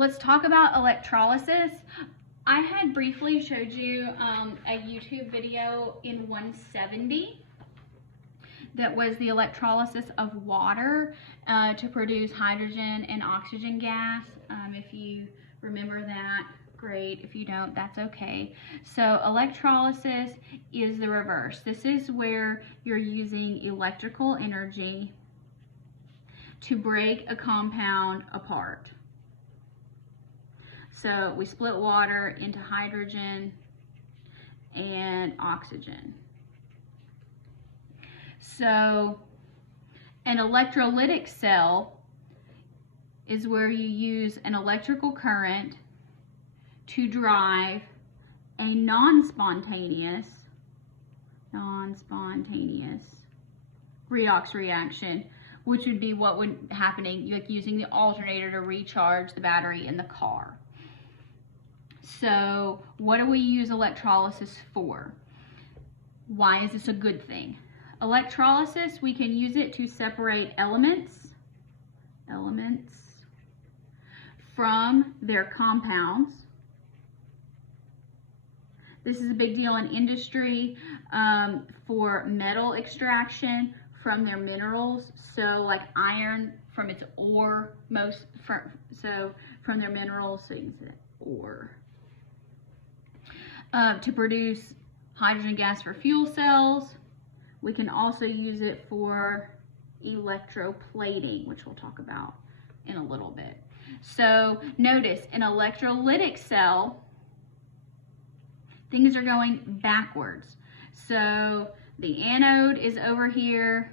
let's talk about electrolysis. I had briefly showed you a YouTube video in 170 that was the electrolysis of water to produce hydrogen and oxygen gas. If you remember that, great. If you don't, that's okay. So electrolysis is the reverse. This is where you're using electrical energy to break a compound apart. So we split water into hydrogen and oxygen. So an electrolytic cell is where you use an electrical current to drive a non-spontaneous redox reaction, which would be what would happening like using the alternator to recharge the battery in the car. So what do we use electrolysis for? Why is this a good thing? Electrolysis, we can use it to separate elements from their compounds. This is a big deal in industry for metal extraction from their minerals. So like iron from its ore, from their minerals, so you can say ore. To produce hydrogen gas for fuel cells. We can also use it for electroplating, which we'll talk about in a little bit. So notice, an electrolytic cell, things are going backwards. So the anode is over here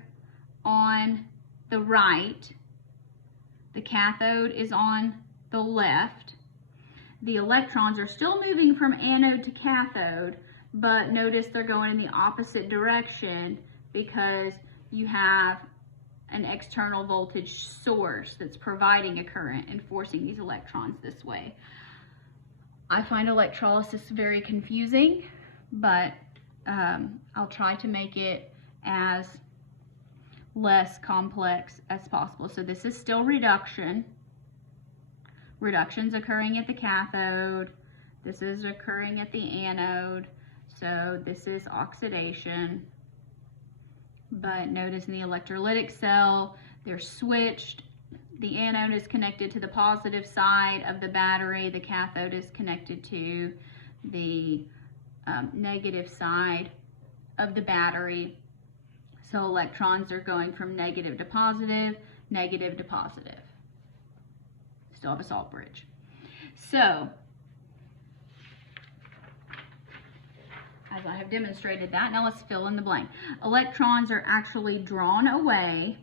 on the right. The cathode is on the left. The electrons are still moving from anode to cathode, but notice they're going in the opposite direction because you have an external voltage source that's providing a current and forcing these electrons this way. I find electrolysis very confusing, but I'll try to make it as less complex as possible. So this is still reduction. Reduction's occurring at the cathode. This is occurring at the anode. So this is oxidation. But notice in the electrolytic cell, they're switched. The anode is connected to the positive side of the battery. The cathode is connected to the negative side of the battery. So electrons are going from negative to positive, negative to positive. Still have a salt bridge. So, as I have demonstrated that, now let's fill in the blank. Electrons are actually drawn away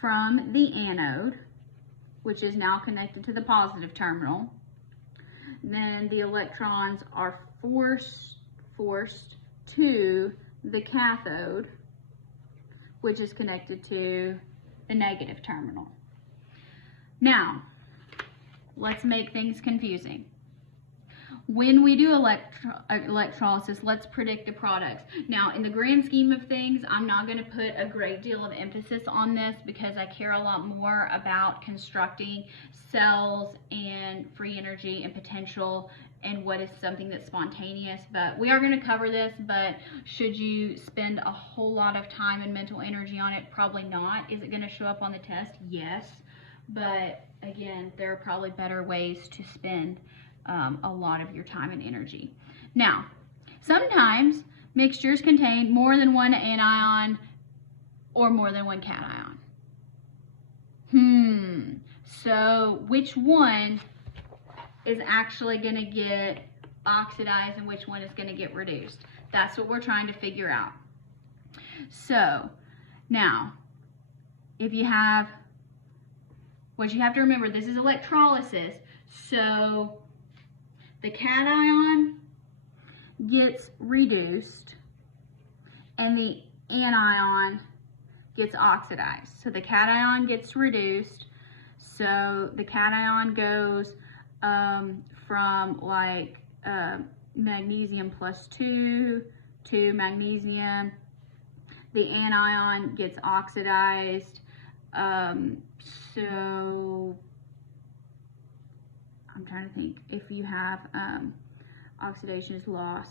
from the anode, which is now connected to the positive terminal. Then the electrons are forced to the cathode, which is connected to the negative terminal. Now, let's make things confusing. When we do electrolysis, let's predict the products. Now, in the grand scheme of things, I'm not going to put a great deal of emphasis on this because I care a lot more about constructing cells and free energy and potential and what is something that's spontaneous. But we are going to cover this, but should you spend a whole lot of time and mental energy on it? Probably not. Is it going to show up on the test? Yes. But again, there are probably better ways to spend a lot of your time and energy. Now, sometimes mixtures contain more than one anion or more than one cation. So which one is actually going to get oxidized and which one is going to get reduced? That's what we're trying to figure out. So now, if you have, what you have to remember, this is electrolysis. So the cation gets reduced and the anion gets oxidized. So the cation gets reduced. So the cation goes from like magnesium +2 to magnesium. The anion gets oxidized. So I'm trying to think, if you have oxidation is loss,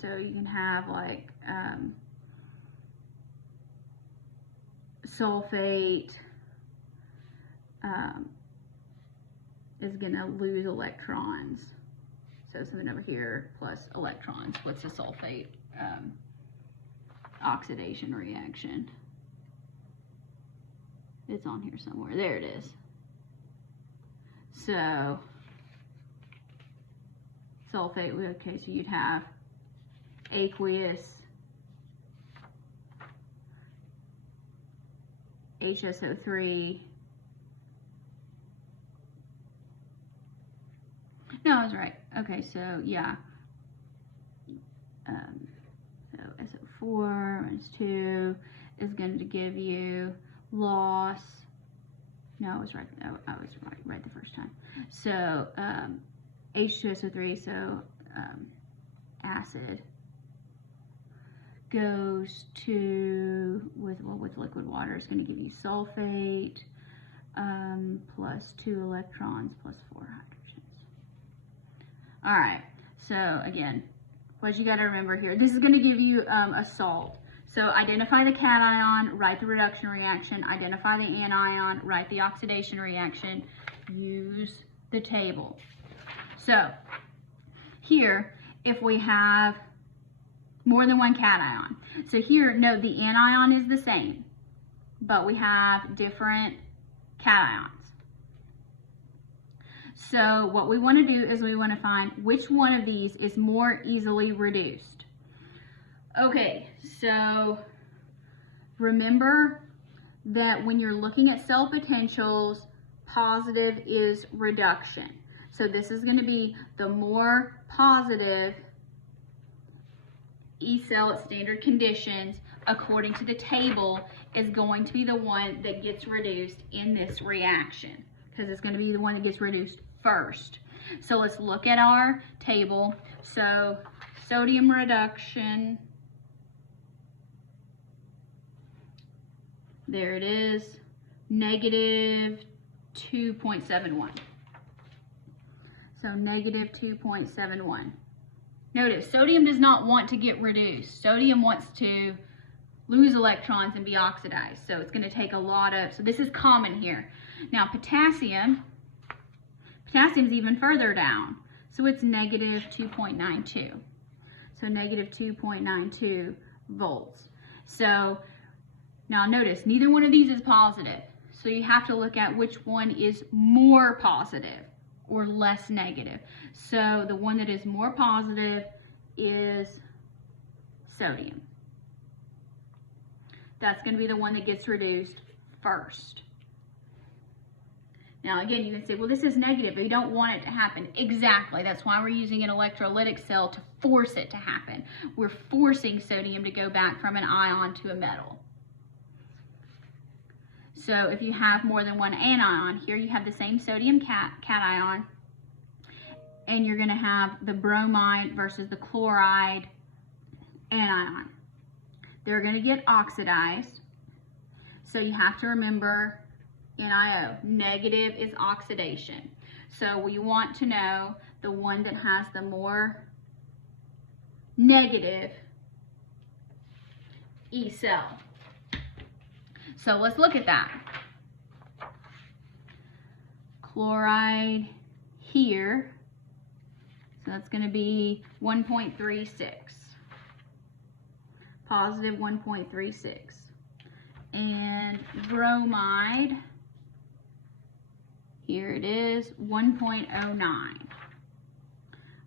so you can have like sulfate is going to lose electrons. So something over here plus electrons. What's the sulfate oxidation reaction? It's on here somewhere. There it is. So sulfate, okay, so you'd have aqueous HSO3. No, I was right. Okay, so yeah. So SO4 minus 2 is going to give you loss. No, I was right. I was right the first time. So H2SO3, so acid goes to with liquid water is going to give you sulfate plus 2 electrons plus 4 hydrogens. All right. So again, what you got to remember here, this is going to give you a salt. So identify the cation, write the reduction reaction, identify the anion, write the oxidation reaction, use the table. So here, if we have more than one cation, so here, note the anion is the same, but we have different cations. So what we want to do is we want to find which one of these is more easily reduced. Okay, so remember that when you're looking at cell potentials, positive is reduction. So this is going to be the more positive E cell at standard conditions, according to the table, is going to be the one that gets reduced in this reaction, because it's going to be the one that gets reduced first. So let's look at our table. So sodium reduction, there it is, negative 2.71. So negative 2.71. Notice, sodium does not want to get reduced. Sodium wants to lose electrons and be oxidized. So it's going to take a lot of, so this is common here. Now potassium is even further down. So it's negative 2.92. So negative 2.92 volts. So now notice, neither one of these is positive. So you have to look at which one is more positive or less negative. So the one that is more positive is sodium. That's going to be the one that gets reduced first. Now again, you can say, well, this is negative, but you don't want it to happen. Exactly. That's why we're using an electrolytic cell to force it to happen. We're forcing sodium to go back from an ion to a metal. So if you have more than one anion, here you have the same sodium cation, and you're going to have the bromide versus the chloride anion. They're going to get oxidized. So you have to remember NiO, negative is oxidation. So we want to know the one that has the more negative E cell. So let's look at that. Chloride here, so that's going to be 1.36. Positive 1.36. And bromide, here it is, 1.09.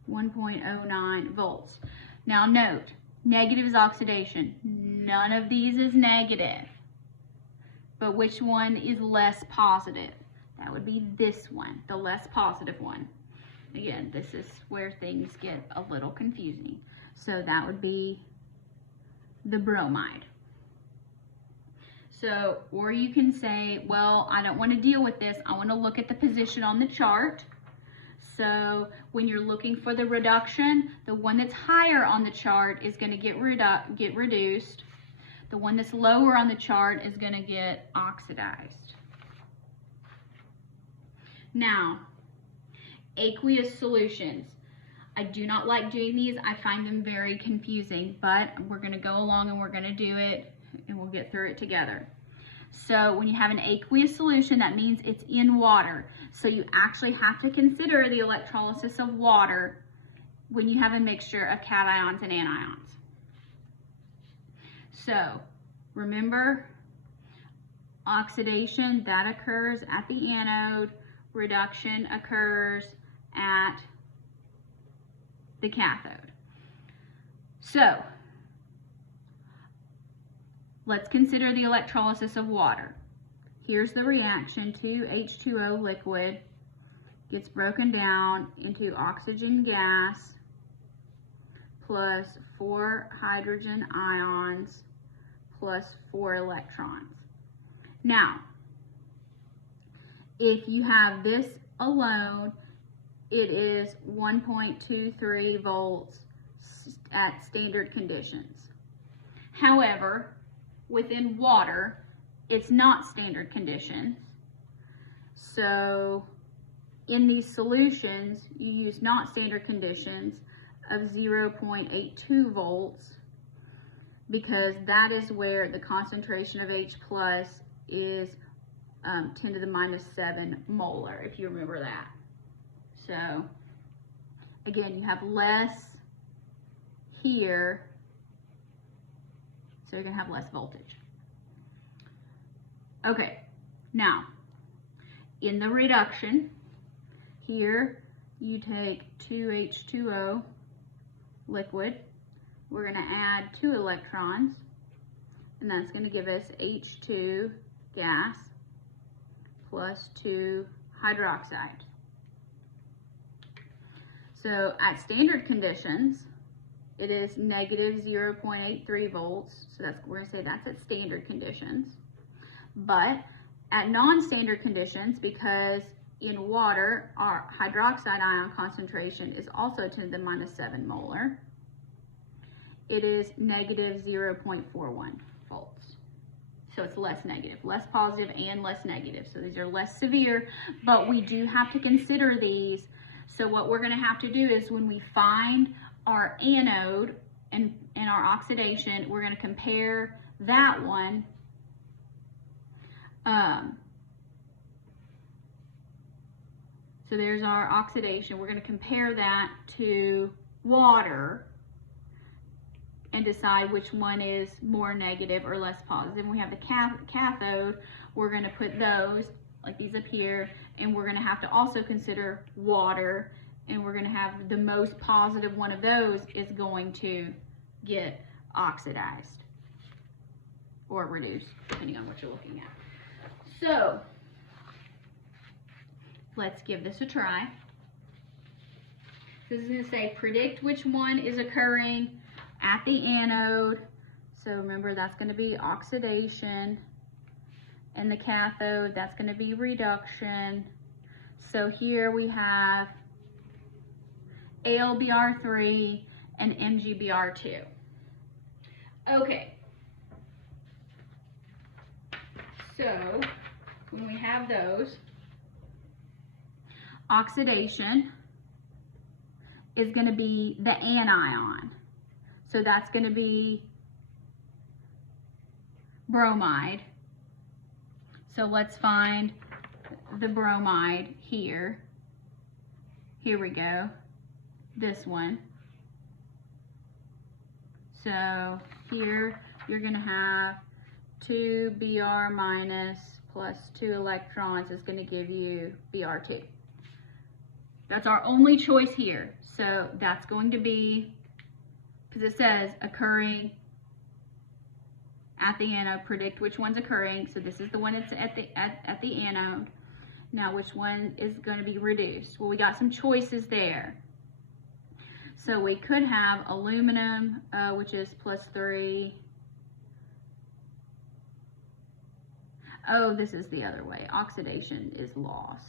1.09 volts. Now note, negative is oxidation. None of these is negative. But which one is less positive? That would be this one, the less positive one. Again, this is where things get a little confusing. So that would be the bromide. So, or you can say, well, I don't want to deal with this. I want to look at the position on the chart. So when you're looking for the reduction, the one that's higher on the chart is going to get reduced. The one that's lower on the chart is going to get oxidized. Now, aqueous solutions. I do not like doing these. I find them very confusing, but we're going to go along and we're going to do it and we'll get through it together. So when you have an aqueous solution, that means it's in water. So you actually have to consider the electrolysis of water when you have a mixture of cations and anions. So remember, oxidation, that occurs at the anode. Reduction occurs at the cathode. So let's consider the electrolysis of water. Here's the reaction. 2 H2O liquid gets broken down into oxygen gas plus 4 hydrogen ions plus 4 electrons. Now, if you have this alone, it is 1.23 volts at standard conditions. However, within water, it's not standard conditions. So in these solutions, you use not standard conditions of 0.82 volts because that is where the concentration of H plus is 10 to the minus 7 molar, if you remember that. So again, you have less here, so you're going to have less voltage. Okay, now in the reduction, here you take 2 H2O liquid, we're going to add 2 electrons, and that's going to give us H2 gas plus 2 hydroxide. So at standard conditions, it is negative 0.83 volts. So we're going to say that's at standard conditions. But at non-standard conditions, because in water, our hydroxide ion concentration is also 10 to the minus 7 molar, it is negative 0.41 volts. So it's less negative, less positive and less negative. So these are less severe, but we do have to consider these. So what we're going to have to do is when we find our anode and our oxidation, we're going to compare that one so there's our oxidation. We're going to compare that to water and decide which one is more negative or less positive. When we have the cathode, we're going to put those, like these up here, and we're going to have to also consider water, and we're going to have the most positive one of those is going to get oxidized or reduced, depending on what you're looking at. So let's give this a try. This is going to say predict which one is occurring at the anode. So remember, that's going to be oxidation, and the cathode, that's going to be reduction. So here we have AlBr3 and MgBr2. Okay. So when we have those, oxidation is going to be the anion. So that's going to be bromide. So let's find the bromide here. Here we go. This one. So here you're going to have 2 Br minus plus 2 electrons is going to give you Br2. That's our only choice here. So that's going to be, because it says occurring at the anode, predict which one's occurring. So this is the one that's at the anode. Now which one is going to be reduced? Well, we got some choices there. So we could have aluminum, which is +3. Oh, this is the other way. Oxidation is loss.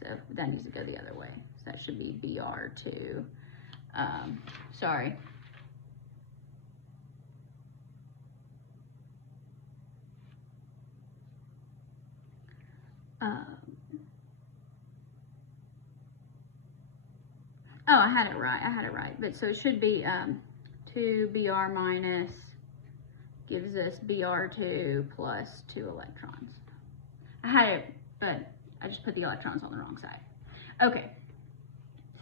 So that needs to go the other way. So that should be Br2. Sorry. Oh, I had it right. But so it should be 2 Br minus gives us Br2 plus 2 electrons. I had it, but I just put the electrons on the wrong side. Okay,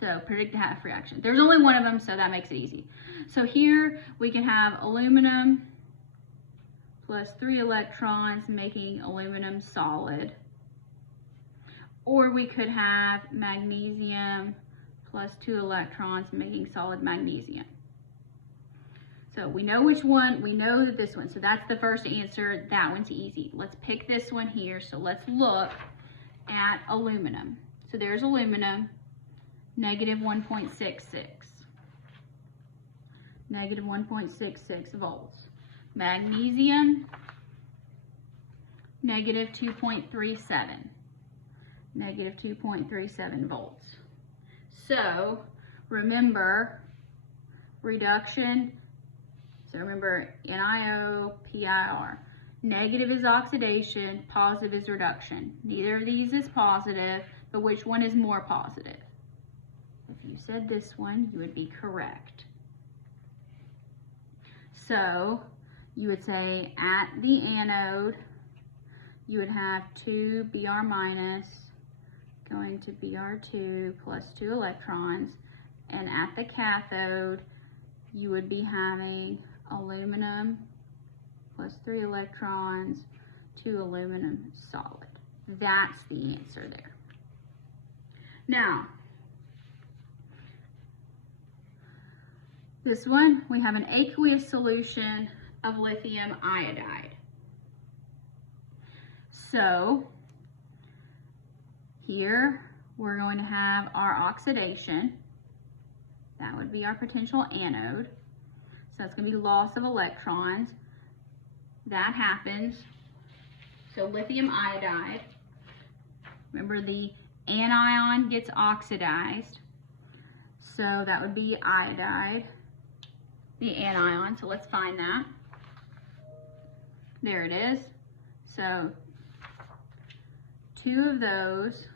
so predict the half reaction. There's only one of them, so that makes it easy. So here we can have aluminum plus 3 electrons making aluminum solid. Or we could have magnesium plus 2 electrons making solid magnesium. So we know which one, we know that this one, so that's the first answer. That one's easy. Let's pick this one here. So let's look at aluminum. So there's aluminum, negative 1.66. Negative 1.66 volts. Magnesium, negative 2.37. Negative 2.37 volts. So remember reduction. So remember NiO, PiR. Negative is oxidation, positive is reduction. Neither of these is positive, but which one is more positive? If you said this one, you would be correct. So you would say at the anode, you would have 2 Br minus going to Br2 plus 2 electrons, and at the cathode, you would be having aluminum plus 3 electrons, 2 aluminum solid. That's the answer there. Now, this one, we have an aqueous solution of lithium iodide. So, here we're going to have our oxidation. That would be our potential anode. So it's going to be loss of electrons. That happens. So lithium iodide, remember the anion gets oxidized. So that would be iodide, the anion. So let's find that. There it is. So 2 of those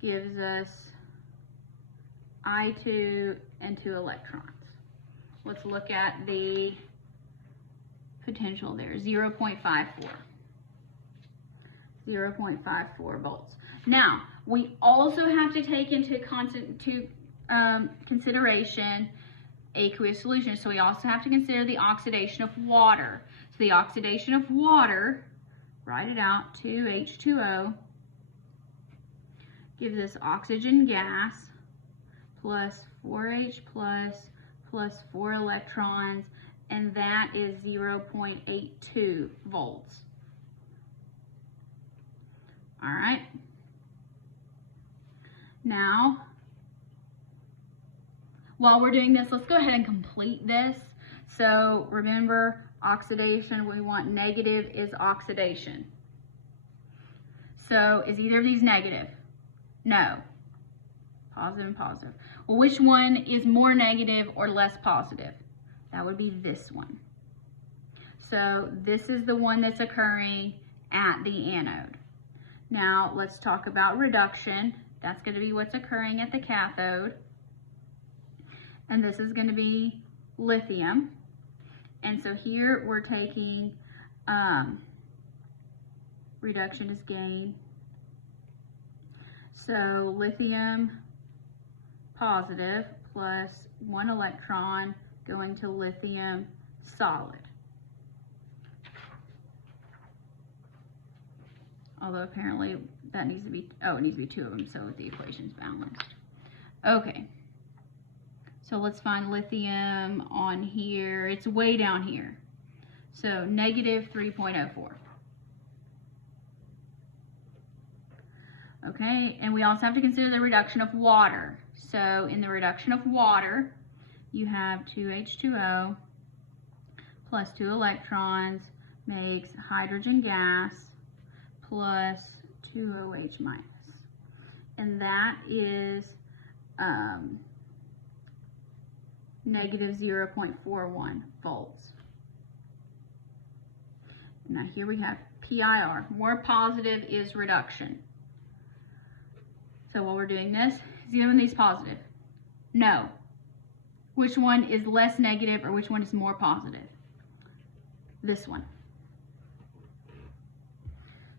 gives us I2 and 2 electrons. Let's look at the potential there, 0.54. 0.54 volts. Now, we also have to take into consideration aqueous solutions. So we also have to consider the oxidation of water. So the oxidation of water, write it out, 2H2O, gives us oxygen gas plus 4H plus 4 electrons, and that is 0.82 volts. All right. Now, while we're doing this, let's go ahead and complete this. So remember, oxidation, we want negative is oxidation. So is either of these negative? No. Positive and positive. Well, which one is more negative or less positive? That would be this one. So this is the one that's occurring at the anode. Now let's talk about reduction. That's going to be what's occurring at the cathode. And this is going to be lithium. And so here we're taking reduction is gain. So lithium positive plus 1 electron going to lithium solid. Although apparently that needs to be, oh, it needs to be 2 of them, so the equation's balanced. Okay, so let's find lithium on here. It's way down here. So negative 3.04. Okay, and we also have to consider the reduction of water. So in the reduction of water, you have 2H2O plus 2 electrons makes hydrogen gas plus 2OH minus. And that is negative 0.41 volts. Now here we have PiR. More positive is reduction. So while we're doing this, is either one of these positive? No. Which one is less negative or which one is more positive? This one.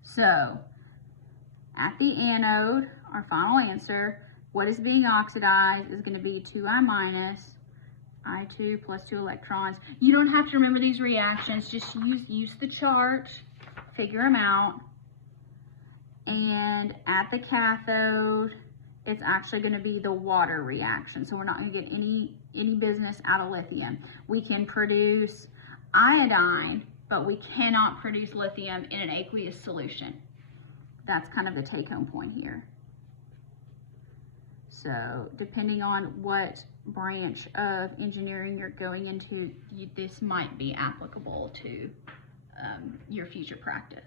So, at the anode, our final answer, what is being oxidized is going to be 2I minus, I2 plus 2 electrons. You don't have to remember these reactions, just use the chart, figure them out. And at the cathode, it's actually going to be the water reaction. So we're not going to get any business out of lithium. We can produce iodine, but we cannot produce lithium in an aqueous solution. That's kind of the take-home point here. So depending on what branch of engineering you're going into, this might be applicable to your future practice.